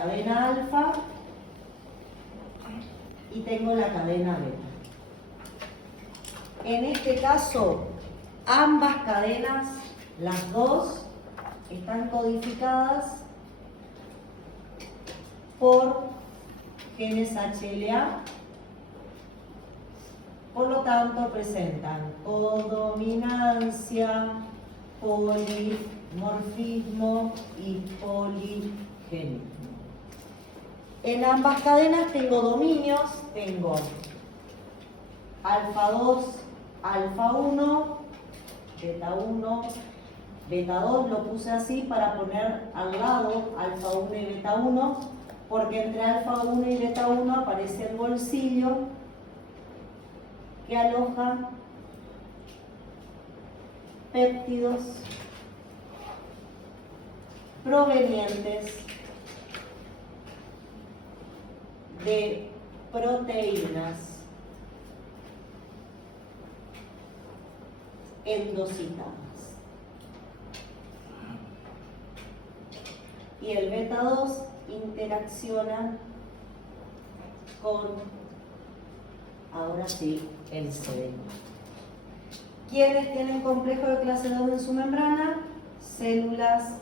cadena alfa y tengo la cadena beta. En este caso, ambas cadenas, las dos, están codificadas por genes HLA. Por lo tanto, presentan codominancia, polimorfismo y poligenismo. En ambas cadenas tengo dominios, tengo alfa 2, alfa 1, beta 1, beta 2, lo puse así para poner al lado alfa 1 y beta 1, porque entre alfa 1 y beta 1 aparece el bolsillo que aloja péptidos provenientes de proteínas endocitadas. Y el beta 2 interacciona con, ahora sí, el CD. ¿Quiénes tienen complejo de clase 2 en su membrana? Células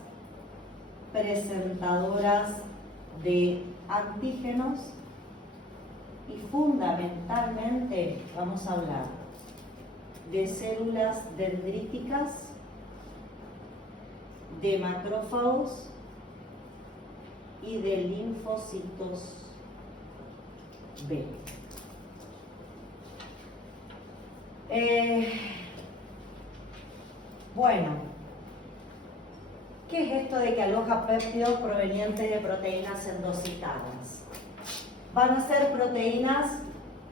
presentadoras de antígenos y fundamentalmente vamos a hablar de células dendríticas, de macrófagos y de linfocitos B. Bueno, ¿qué es esto de que aloja péptidos provenientes de proteínas endocitadas? Van a ser proteínas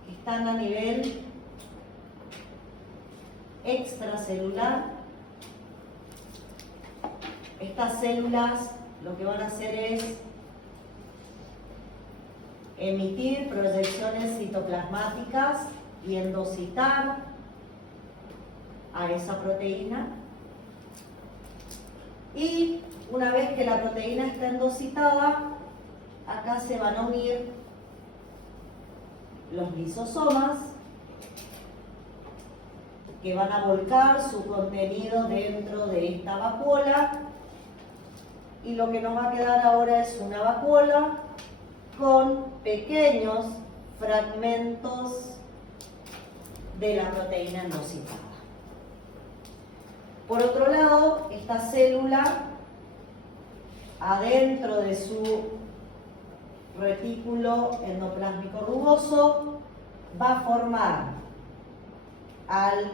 que están a nivel extracelular. Estas células lo que van a hacer es emitir proyecciones citoplasmáticas y endocitar a esa proteína. Y una vez que la proteína está endocitada, acá se van a unir los lisosomas, que van a volcar su contenido dentro de esta vacuola, y lo que nos va a quedar ahora es una vacuola con pequeños fragmentos de la proteína endocitada. Por otro lado, esta célula, adentro de su retículo endoplásmico rugoso, va a formar al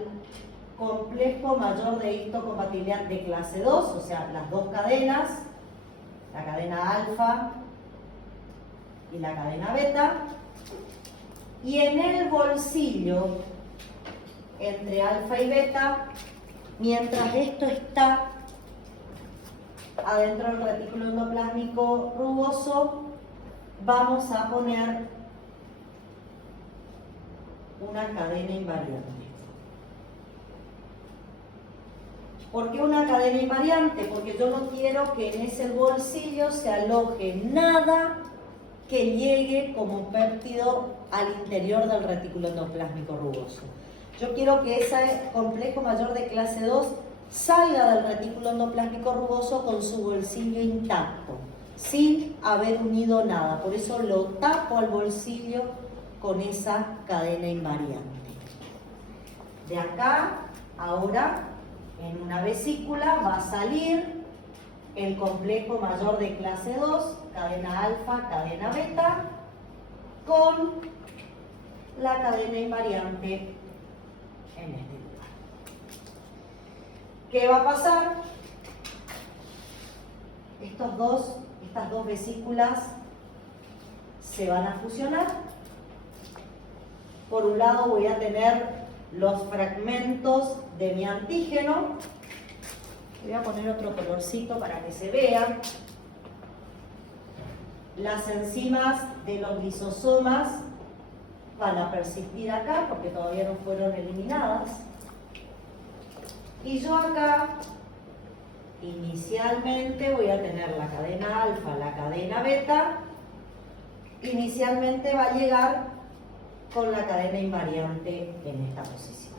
complejo mayor de histocompatibilidad de clase 2, o sea, las dos cadenas, la cadena alfa y la cadena beta, y en el bolsillo, entre alfa y beta, mientras esto está adentro del retículo endoplásmico rugoso, vamos a poner una cadena invariante. ¿Por qué una cadena invariante? Porque yo no quiero que en ese bolsillo se aloje nada que llegue como péptido al interior del retículo endoplásmico rugoso. Yo quiero que ese complejo mayor de clase 2 salga del retículo endoplásmico rugoso con su bolsillo intacto, sin haber unido nada. Por eso lo tapo al bolsillo con esa cadena invariante. De acá, ahora, en una vesícula va a salir el complejo mayor de clase 2, cadena alfa, cadena beta, con la cadena invariante en este lugar. ¿Qué va a pasar? Estas dos vesículas se van a fusionar. Por un lado voy a tener los fragmentos de mi antígeno. Voy a poner otro colorcito para que se vea. Las enzimas de los lisosomas van a persistir acá porque todavía no fueron eliminadas. Y yo acá Inicialmente voy a tener la cadena alfa, la cadena beta. Inicialmente va a llegar con la cadena invariante en esta posición.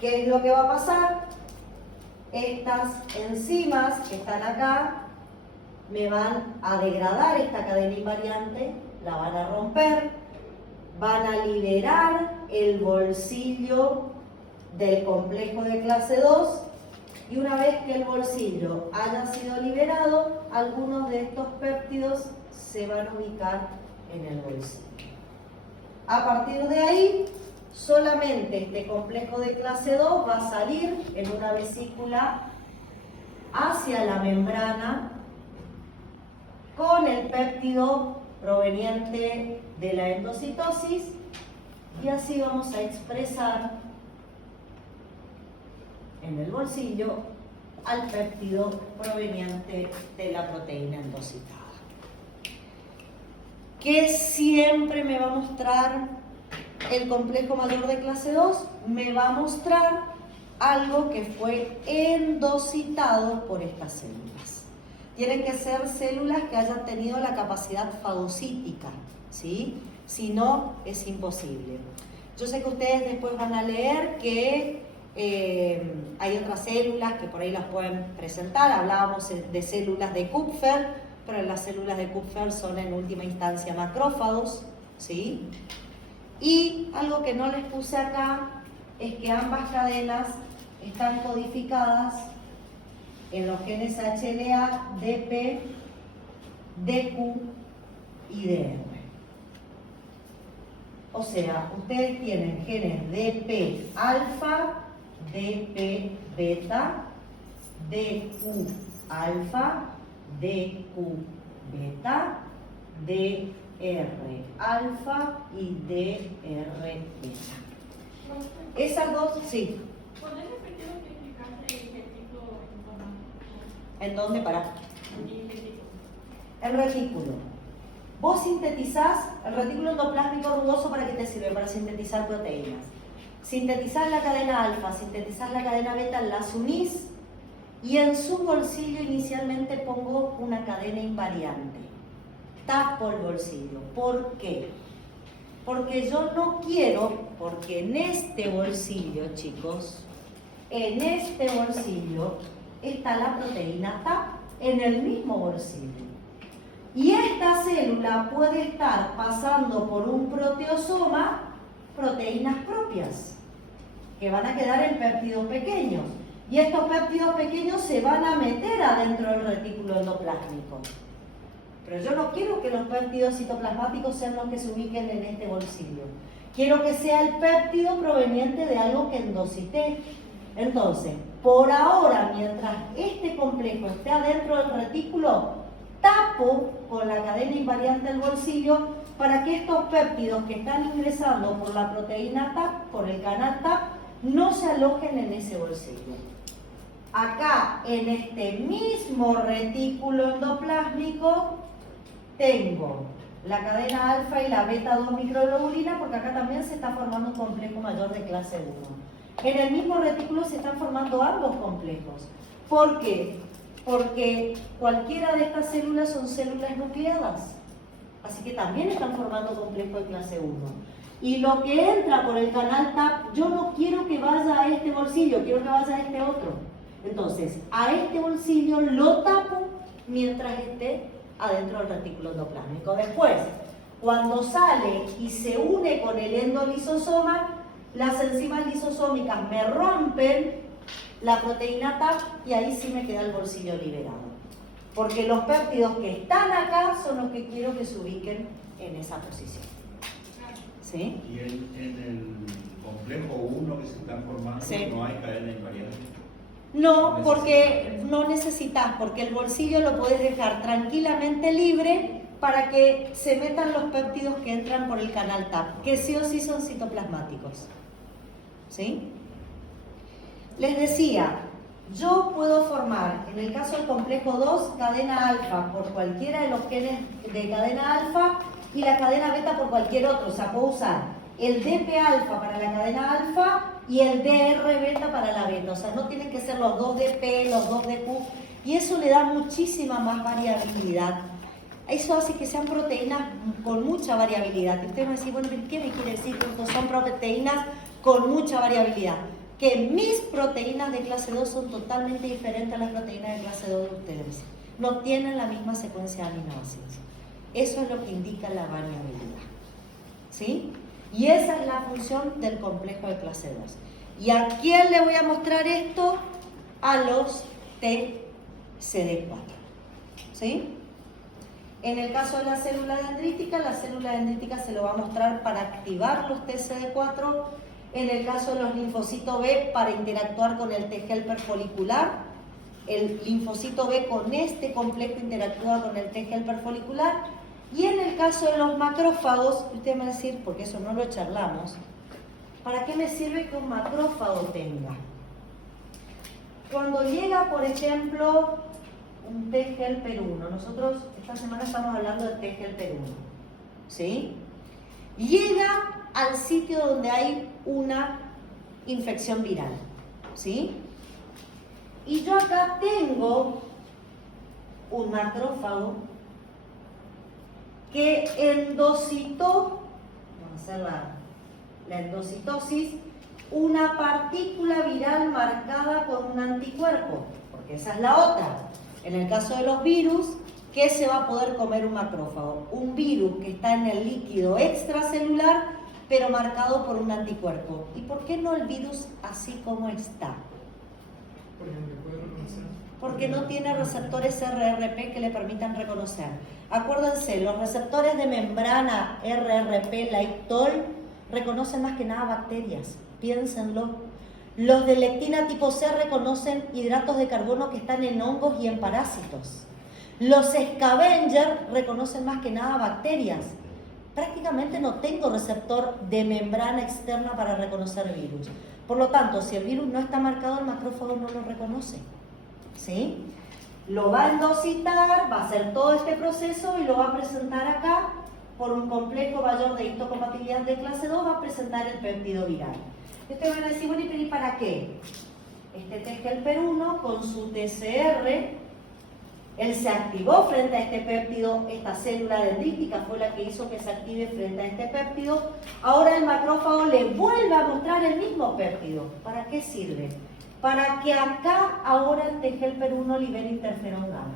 ¿Qué es lo que va a pasar? Estas enzimas que están acá me van a degradar esta cadena invariante, la van a romper, van a liberar el bolsillo del complejo de clase 2 y una vez que el bolsillo haya sido liberado, algunos de estos péptidos se van a ubicar en el bolsillo. A partir de ahí, solamente este complejo de clase 2 va a salir en una vesícula hacia la membrana con el péptido proveniente de la endocitosis y así vamos a expresar en el bolsillo al péptido proveniente de la proteína endocitada. ¿Qué siempre me va a mostrar el complejo mayor de clase 2? Me va a mostrar algo que fue endocitado por estas células. Tienen que ser células que hayan tenido la capacidad fagocítica, ¿sí? Si no, es imposible. Yo sé que ustedes después van a leer que hay otras células que por ahí las pueden presentar. Hablábamos de células de Kupfer, pero las células de Kupfer son en última instancia macrófagos, ¿sí? Y algo que no les puse acá es que ambas cadenas están codificadas en los genes HLA, DP, DQ y DR. O sea, ustedes tienen genes DP alfa, DP beta, DQ alfa, DQ beta, DR alfa y DR beta. Esas dos, sí. ¿Podés repetir lo que explicaste el retículo endoplasmático? ¿En dónde para? El retículo. El retículo. Vos sintetizás el retículo endoplásmico rugoso. ¿Para qué te sirve? Para sintetizar proteínas. Sintetizás la cadena alfa, sintetizás la cadena beta, las unís y en su bolsillo inicialmente pongo una cadena invariante. Tapo el bolsillo. ¿Por qué? Porque yo no quiero, porque en este bolsillo, chicos, en este bolsillo está la proteína TAP, en el mismo bolsillo. Y esta célula puede estar pasando por un proteosoma proteínas propias, que van a quedar en péptidos pequeños. Y estos péptidos pequeños se van a meter adentro del retículo endoplásmico. Pero yo no quiero que los péptidos citoplasmáticos sean los que se ubiquen en este bolsillo. Quiero que sea el péptido proveniente de algo que endocité. Entonces, por ahora, mientras este complejo esté adentro del retículo, tapo con la cadena invariante del bolsillo para que estos péptidos que están ingresando por la proteína TAP, por el canal TAP, no se alojen en ese bolsillo. Acá, en este mismo retículo endoplásmico, tengo la cadena alfa y la beta 2 microglobulina, porque acá también se está formando un complejo mayor de clase 1. En el mismo retículo se están formando ambos complejos. ¿Por qué? Porque cualquiera de estas células son células nucleadas. Así que también están formando complejo de clase 1. Y lo que entra por el canal TAP, yo no quiero que vaya a este bolsillo, quiero que vaya a este otro. Entonces, a este bolsillo lo tapo mientras esté adentro del retículo endoplásmico. Después, cuando sale y se une con el endolisosoma, las enzimas lisosómicas me rompen la proteína TAP y ahí sí me queda el bolsillo liberado. Porque los péptidos que están acá son los que quiero que se ubiquen en esa posición. ¿Sí? Y en el complejo 1 que se están formando, sí, no hay cadena invariante. No, porque no necesitas, porque el bolsillo lo puedes dejar tranquilamente libre para que se metan los péptidos que entran por el canal TAP, que sí o sí son citoplasmáticos. ¿Sí? Les decía, yo puedo formar, en el caso del complejo 2, cadena alfa por cualquiera de los genes de cadena alfa y la cadena beta por cualquier otro. O sea, puedo usar el DP alfa para la cadena alfa y el DR beta para la beta. O sea, no tienen que ser los 2 de P, los 2 de Q, y eso le da muchísima más variabilidad. Eso hace que sean proteínas con mucha variabilidad. Y ustedes me dicen, bueno, ¿qué me quiere decir que son proteínas con mucha variabilidad? Que mis proteínas de clase 2 son totalmente diferentes a las proteínas de clase 2 de ustedes. No tienen la misma secuencia de aminoácidos. Eso es lo que indica la variabilidad. ¿Sí? Y esa es la función del complejo de clase 2. ¿Y a quién le voy a mostrar esto? A los TCD4. ¿Sí? En el caso de la célula dendrítica se lo va a mostrar para activar los TCD4. En el caso de los linfocitos B, para interactuar con el T-helper folicular. El linfocito B con este complejo interactúa con el T-helper folicular. Y en el caso de los macrófagos, usted me va a decir, porque eso no lo charlamos, ¿para qué me sirve que un macrófago tenga? Cuando llega, por ejemplo, un T-helper 1, nosotros esta semana estamos hablando de T-helper 1, ¿sí? Llega al sitio donde hay una infección viral, ¿sí? Y yo acá tengo un macrófago que endocitó, vamos a hacer la endocitosis, una partícula viral marcada con un anticuerpo, porque esa es la otra. En el caso de los virus, ¿qué se va a poder comer un macrófago? Un virus que está en el líquido extracelular, pero marcado por un anticuerpo. ¿Y por qué no el virus así como está? Porque no tiene receptores RRP que le permitan reconocer. Acuérdense, los receptores de membrana RRP, Laetol, reconocen más que nada bacterias. Piénsenlo. Los de lectina tipo C reconocen hidratos de carbono que están en hongos y en parásitos. Los scavenger reconocen más que nada bacterias. Prácticamente no tengo receptor de membrana externa para reconocer virus. Por lo tanto, si el virus no está marcado, el macrófago no lo reconoce. ¿Sí? Lo va a endocitar, va a hacer todo este proceso y lo va a presentar acá por un complejo mayor de histocompatibilidad de clase 2, va a presentar el péptido viral. Ustedes van a decir, bueno, ¿y para qué? Este T-helper 1 con su TCR, él se activó frente a este péptido, esta célula dendrítica fue la que hizo que se active frente a este péptido. Ahora el macrófago le vuelve a mostrar el mismo péptido. ¿Para qué sirve? Para que acá ahora el T-helper 1 libere interferón gamma.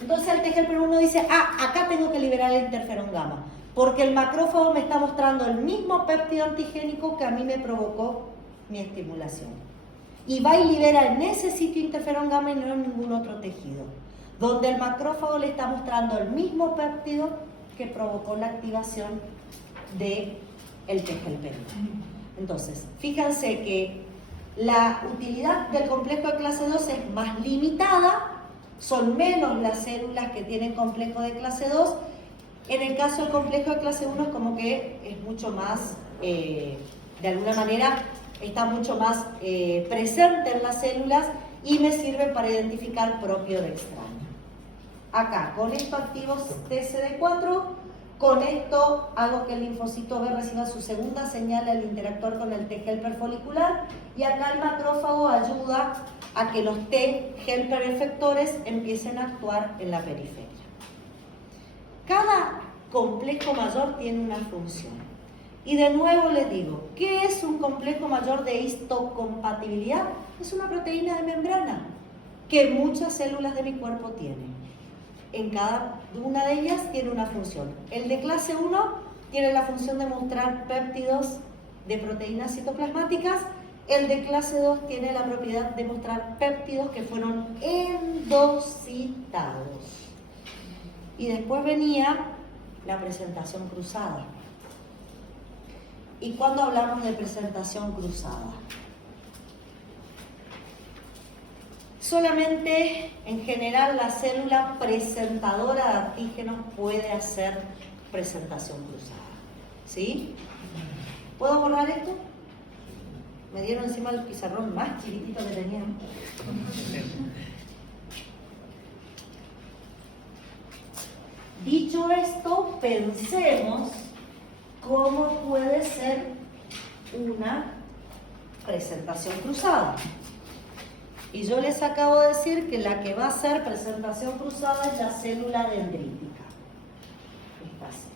Entonces el T-helper 1 dice, acá tengo que liberar el interferón gamma, porque el macrófago me está mostrando el mismo péptido antigénico que a mí me provocó mi estimulación. Y va y libera en ese sitio interferón gamma y no en ningún otro tejido, donde el macrófago le está mostrando el mismo péptido que provocó la activación del T-helper 1. Entonces, fíjense que la utilidad del complejo de clase 2 es más limitada, son menos las células que tienen complejo de clase 2. En el caso del complejo de clase 1 es como que es mucho más, de alguna manera, está mucho más presente en las células y me sirve para identificar propio de extraño. Acá, con esto activo TCD4, con esto hago que el linfocito B reciba su segunda señal al interactuar con el T-helper folicular, y acá el macrófago ayuda a que los T-helper efectores empiecen a actuar en la periferia. Cada complejo mayor tiene una función. Y de nuevo les digo, ¿qué es un complejo mayor de histocompatibilidad? Es una proteína de membrana que muchas células de mi cuerpo tienen. En cada una de ellas tiene una función. El de clase 1 tiene la función de mostrar péptidos de proteínas citoplasmáticas. El de clase 2 tiene la propiedad de mostrar péptidos que fueron endocitados. Y después venía la presentación cruzada. ¿Y cuándo hablamos de presentación cruzada? Solamente, en general, la célula presentadora de antígenos puede hacer presentación cruzada. ¿Sí? ¿Puedo borrar esto? Me dieron encima el pizarrón más chiquitito que tenía. Dicho esto, pensemos cómo puede ser una presentación cruzada. Y yo les acabo de decir que la que va a hacer presentación cruzada es la célula dendrítica. Esta célula.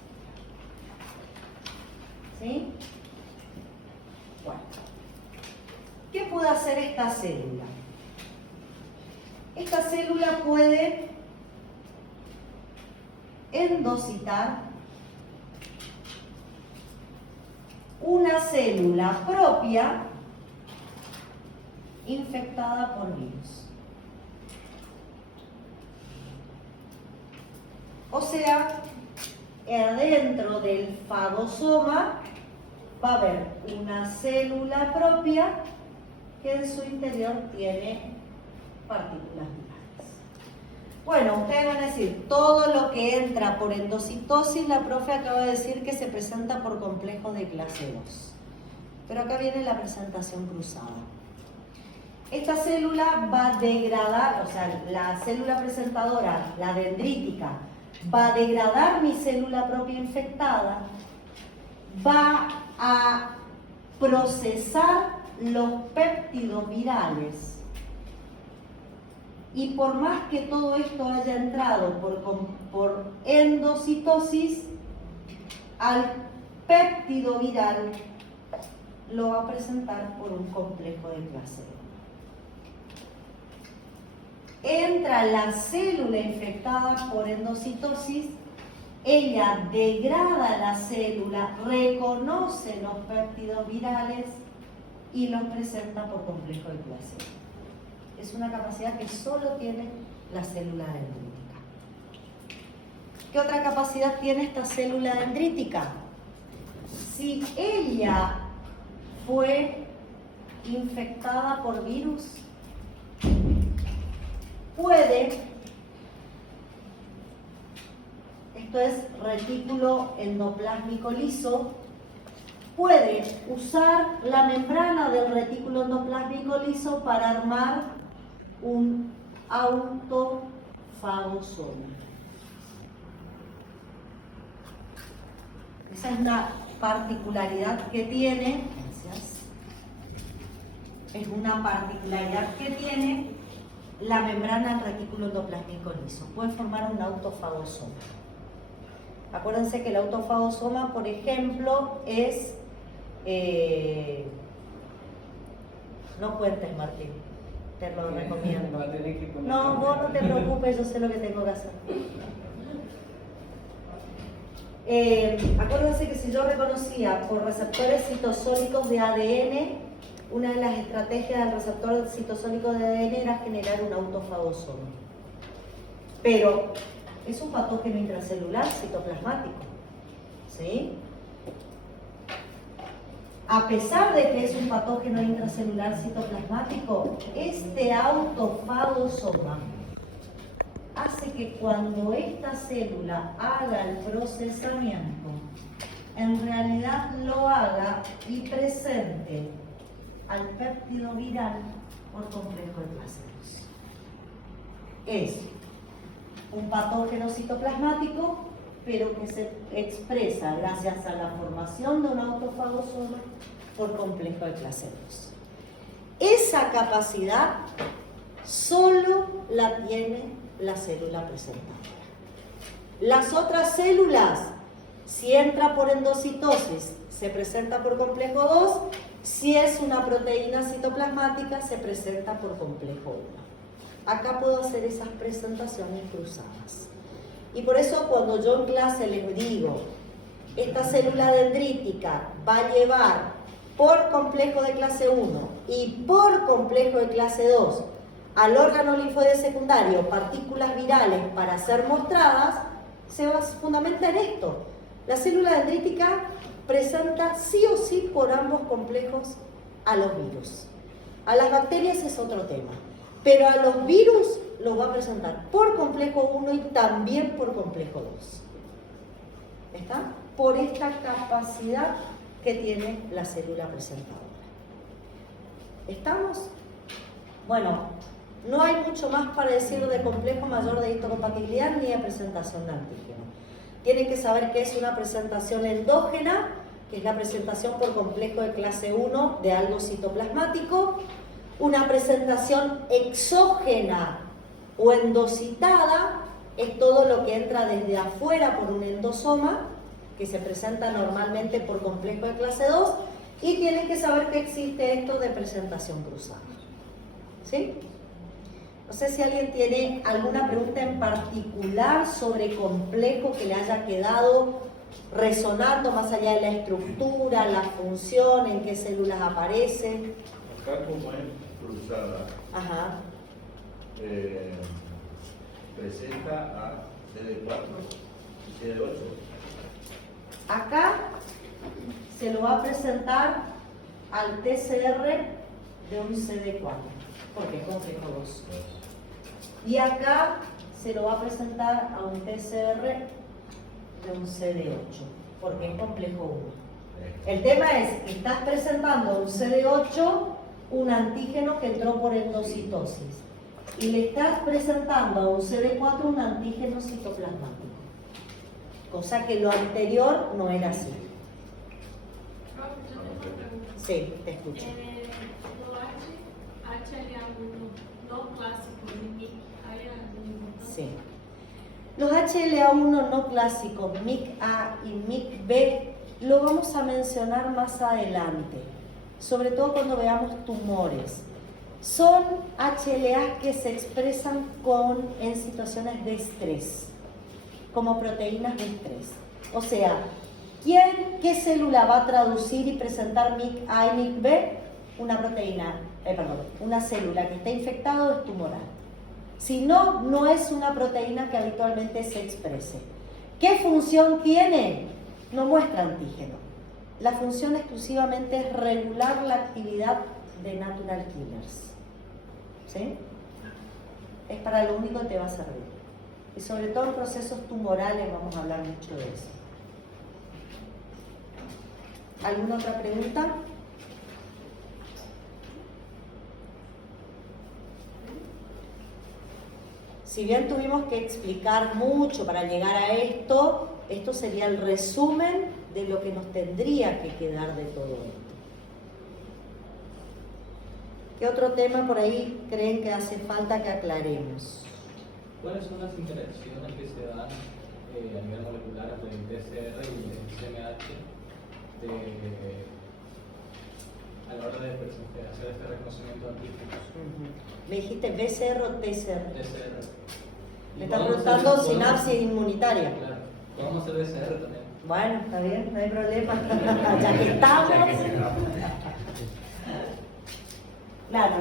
¿Sí? Bueno. ¿Qué puede hacer esta célula? Esta célula puede endocitar una célula propia infectada por virus. O sea, adentro del fagosoma va a haber una célula propia que en su interior tiene partículas virales. Bueno, ustedes van a decir, todo lo que entra por endocitosis, la profe acaba de decir que se presenta por complejo de clase 2. Pero acá viene la presentación cruzada. Esta célula va a degradar, o sea, la célula presentadora, la dendrítica, va a degradar mi célula propia infectada, va a procesar los péptidos virales. Y por más que todo esto haya entrado por endocitosis, al péptido viral lo va a presentar por un complejo de clase 2. Entra la célula infectada por endocitosis, ella degrada la célula, reconoce los péptidos virales y los presenta por complejo de clase 1. Es una capacidad que solo tiene la célula dendrítica. ¿Qué otra capacidad tiene esta célula dendrítica? Si ella fue infectada por virus, puede, esto es retículo endoplásmico liso, puede usar la membrana del retículo endoplásmico liso para armar un autofagosoma. Esa es una particularidad que tiene, gracias, es una particularidad que tiene la membrana del retículo endoplásmico liso. Puede formar un autofagosoma. Acuérdense que el autofagosoma, por ejemplo, es... no cuentes, Martín, te lo recomiendo. No, vos no te preocupes, yo sé lo que tengo que hacer. Acuérdense que si yo reconocía por receptores citosólicos de ADN, una de las estrategias del receptor citosólico de ADN era generar un autofagosoma. Pero es un patógeno intracelular citoplasmático, ¿sí? A pesar de que es un patógeno intracelular citoplasmático, este autofagosoma hace que cuando esta célula haga el procesamiento, en realidad lo haga y presente al péptido viral por complejo de clase 2. Es un patógeno citoplasmático, pero que se expresa gracias a la formación de un autofagosoma por complejo de clase 2. Esa capacidad solo la tiene la célula presentadora. Las otras células, si entra por endocitosis, se presenta por complejo 2, si es una proteína citoplasmática, se presenta por complejo 1. Acá puedo hacer esas presentaciones cruzadas. Y por eso cuando yo en clase les digo, esta célula dendrítica va a llevar por complejo de clase 1 y por complejo de clase 2 al órgano linfoide secundario partículas virales para ser mostradas, se fundamenta en esto. La célula dendrítica presenta sí o sí por ambos complejos a los virus. A las bacterias es otro tema, pero a los virus los va a presentar por complejo 1 y también por complejo 2. ¿Está? Por esta capacidad que tiene la célula presentadora. ¿Estamos? Bueno, no hay mucho más para decir de complejo mayor de histocompatibilidad ni de presentación de antígeno. Tienen que saber que es una presentación endógena que es la presentación por complejo de clase 1 de algo citoplasmático, una presentación exógena o endocitada, es todo lo que entra desde afuera por un endosoma, que se presenta normalmente por complejo de clase 2, y tienen que saber que existe esto de presentación cruzada. ¿Sí? No sé si alguien tiene alguna pregunta en particular sobre complejo que le haya quedado resonando más allá de la estructura, la función, en qué células aparece. Acá como es cruzada, Ajá. presenta a CD4 y CD8. Acá se lo va a presentar al TCR de un CD4, porque es complejo 2. Y acá se lo va a presentar a un TCR de un CD8, porque es complejo 1. El tema es que estás presentando a un CD8 un antígeno que entró por endocitosis y le estás presentando a un CD4 un antígeno citoplasmático, cosa que lo anterior no era así. Prof, yo tengo una pregunta. Sí, te escucho. HLA1 no clásico de MIC, ¿hay algún? Sí. Los HLA1 no clásicos, MIC-A y MIC-B, lo vamos a mencionar más adelante, sobre todo cuando veamos tumores. Son HLA que se expresan en situaciones de estrés, como proteínas de estrés. O sea, ¿qué célula va a traducir y presentar MIC-A y MIC-B? Una célula que está infectada o es tumoral. Si no, no es una proteína que habitualmente se exprese. ¿Qué función tiene? No muestra antígeno. La función exclusivamente es regular la actividad de natural killers. ¿Sí? Es para lo único que te va a servir. Y sobre todo en procesos tumorales vamos a hablar mucho de eso. ¿Alguna otra pregunta? Si bien tuvimos que explicar mucho para llegar a esto, esto sería el resumen de lo que nos tendría que quedar de todo esto. ¿Qué otro tema por ahí creen que hace falta que aclaremos? ¿Cuáles son las interacciones que se dan a nivel molecular entre el TCR y el CMH a la hora de hacer este reconocimiento de antígenos? ¿Me dijiste BCR o TCR? TCR. Me está preguntando sinapsis inmunitaria. Claro, podemos hacer BCR también. Bueno, está bien, no hay problema. Ya que estamos. Claro,